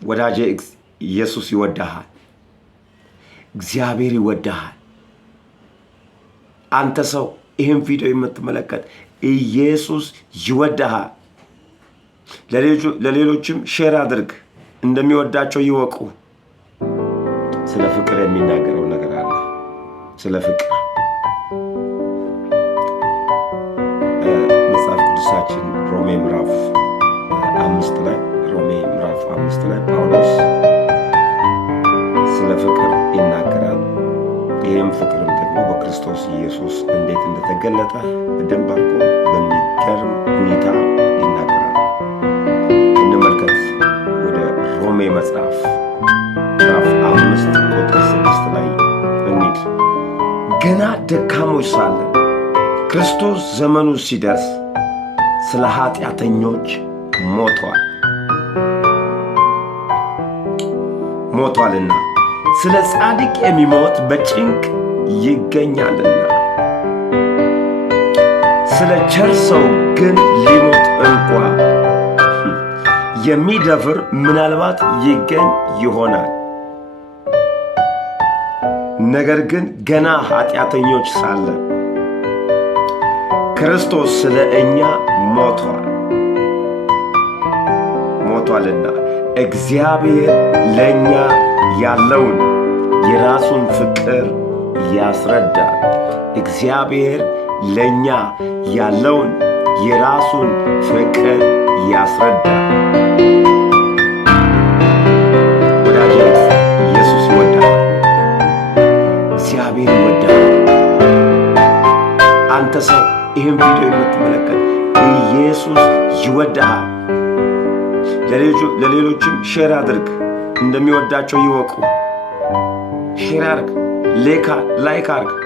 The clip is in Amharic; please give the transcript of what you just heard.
ወዳጄ ኢየሱስ ይወድሃል። እግዚአብሔር ይወድሃል። አንተ ሰው ይህን ቪዲዮ የምትመለከት ኢየሱስ ይወድሃል። ለሌሎችም ሼር አድርግ፣ እንደሚወዳቸው ይወቁ። ስለ ፍቅር የሚናገረው ነገር አለ። ስለ ፍቅር መጽሐፍ ቅዱሳችን ሮሜ ምዕራፍ 5 ላይ ጳውሎስ ስለ ፍቅር ይናገራል። ይህም ፍቅርም ደግሞ በክርስቶስ ኢየሱስ እንዴት እንደተገለጠ በደንብ አድርጎ በሚገርም ሁኔታ ይናገራል። እንመልከት። ወደ ሮሜ መጽሐፍ ምዕራፍ 5 ቁጥር 6 ላይ እንሂድ። ገና ደካሞች ሳለን ክርስቶስ ዘመኑ ሲደርስ ስለ ኃጢአተኞች ሞቷልና ስለ ጻድቅ የሚሞት በጭንቅ ይገኛልና ስለ ቸር ሰው ግን ሊሞት እንኳ የሚደፍር ምናልባት ይገኝ ይሆናል። ነገር ግን ገና ኃጢአተኞች ሳለን ክርስቶስ ስለ እኛ ሞቷልና እግዚአብሔር ለእኛ ያለውን የራሱን ፍቅር ያስረዳል። እግዚአብሔር ለእኛ ያለውን የራሱን ፍቅር ያስረዳል። ወዳጄ ኢየሱስ ይወዳል። እግዚአብሔር ይወዳል። አንተ ሰው ይህን ቪዲዮ የምትመለከት ኢየሱስ ይወዳል። ለሌሎችም ሼር አድርግ፣ እንደሚወዳቸው ይወቁ። ሼር አድርግ፣ ላይክ አድርግ።